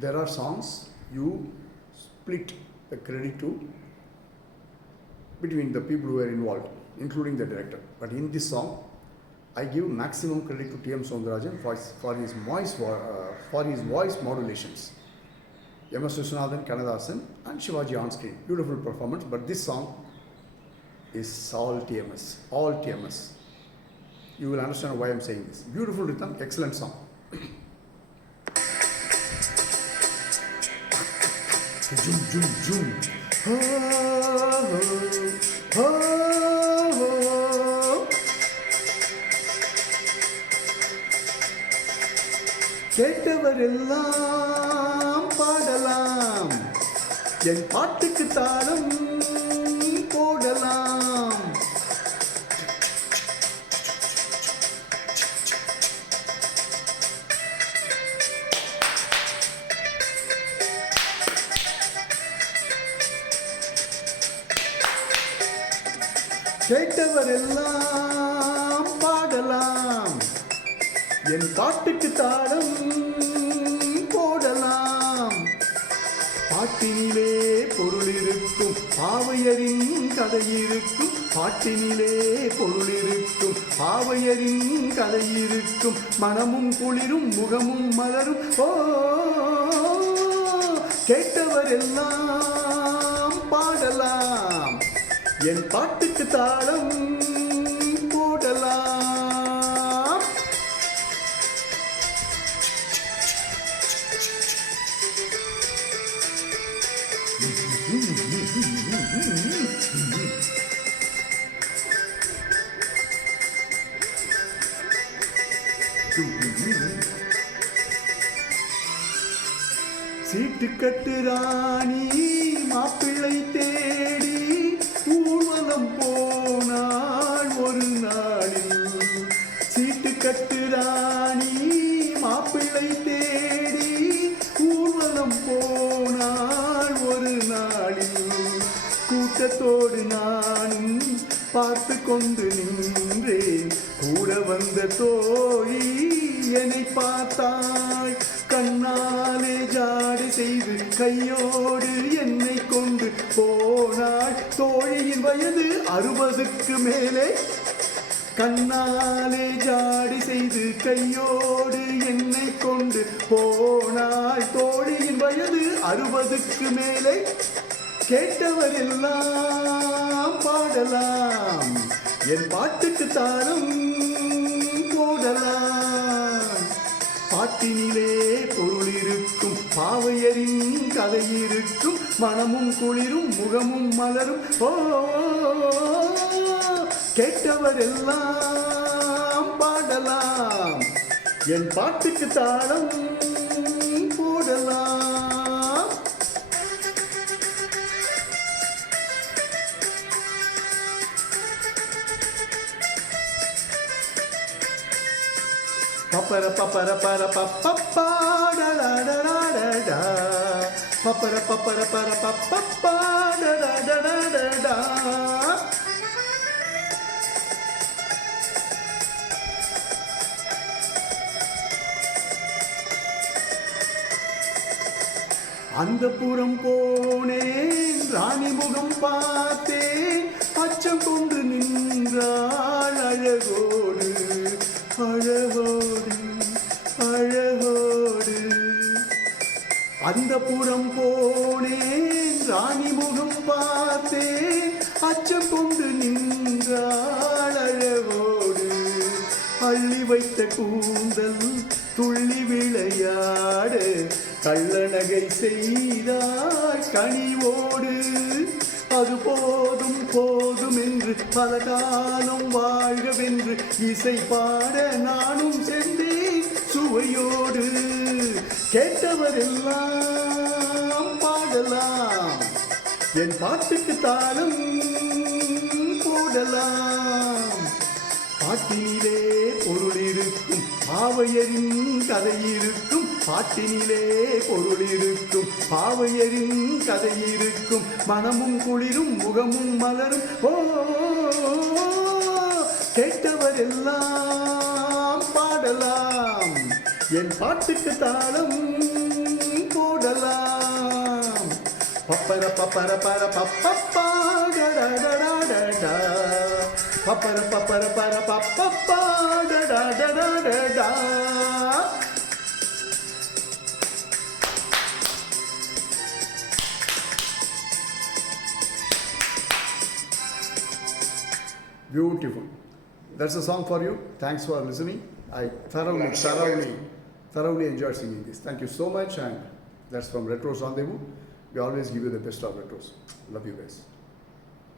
there are songs you split the credit to between the people who were involved, including the director. But in this song, I give maximum credit to T.M. Soundarajan for his voice modulations. M.S. Vishwanathan, Kannadasan, and Shivaji on screen. Beautiful performance, but this song is all TMS, all TMS. You will understand why I am saying this. Beautiful rhythm, excellent song. Jum, jum, jum. Oh, oh, oh, oh. கேட்டவரெல்லாம் பாடலாம், என் பாட்டுக்கு தாளம் போடலாம். கேட்டவரெல்லாம் பாடலாம், என் பாட்டுக்கு தாளம் போடலாம். பாட்டினிலே பொருள் இருக்கும், பாவையரின் கதை இருக்கும். பாட்டினிலே பொருள் இருக்கும், பாவையரின் கதை இருக்கும். மனமும் குளிரும், முகமும் மலரும். ஓ, கேட்டவரெல்லாம் பாடலாம், என் பாட்டுக்கு தாளம் போடலாம். சீட்டு கட்டு ராணி மாப்பிள்ளை தேடி ஊர்வலம் போனாள் ஒரு நாளில். சீட்டு கட்டு ராணி மாப்பிள்ளை தேடி ஊர்வலம் போனாள் ஒரு நாளில். கூட்டத்தோடு நானும் பார்த்து கொண்டு நின்றேன். கூட வந்த தோழி என்னை பார்த்தாள். கண்ணாலே ஜாடை செய்து கையோடு என்னை கொண்டு போனாள். தோழியின் வயது 60க்கு மேலே. கண்ணாலே ஜாடை செய்து கையோடு என்னை கொண்டு போனாள். தோழியின் வயது 60க்கு மேலே. கேட்டவரெல்லாம் பாடலாம், என் பாட்டுக்கு தாளம் போடலாம். பாட்டினிலே பொருள் இருக்கும், பாவையரின் கதை இருக்கும். மனமும் குளிரும், முகமும் மலரும். ஓ, கேட்டவரெல்லாம் பாடலாம், என் பாட்டுக்கு தாளம் போடலாம். பப்பர பப்பர பர பப்பா டா டா டா டா டா. பப்பர பப்பர பர பப்பா டா டா டா டா டா. அந்த புறம் போனேன், ராணி முகம் பார்த்தேன். அச்சம் கொண்டு நின்றாள் அழகோடு அழகோடு அழகோடு. அந்த புறம் போனேன், ராணி முகம் பார்த்தேன். அச்சம் கொண்டு நின்றாள் அழகோடு. அள்ளி வைத்த கூந்தல் துள்ளி விளையாடு, கள்ளநகை செய்தாள் கனிவோடு. அது போதும் போதும் என்று பல காலம் வாழ்கவென்று இசை பாட நானும் சென்றேன் சுவையோடு. கேட்டவரெல்லாம் பாடலாம், என் பாட்டுக்கு தாளம் போடலாம். பாட்டினிலே பொருள் இருக்கும், பாவையரின் கதை இருக்கும். பாட்டினிலே பொருள் இருக்கும், பாவையரின் கதை இருக்கும். மனமும் குளிரும், முகமும் மலரும். ஓ, கேட்டவரெல்லாம் பாடலாம், என் பாட்டுக்கு தாளம் போ Papara papara para papapa da da da da da da. Papara papara para papapa da da da da da da. Beautiful. That's a song for you. Thanks for listening. I thoroughly enjoyed singing this. Thank you so much. And that's from Retros Rendezvous. We always give you the best of retros. Love you guys.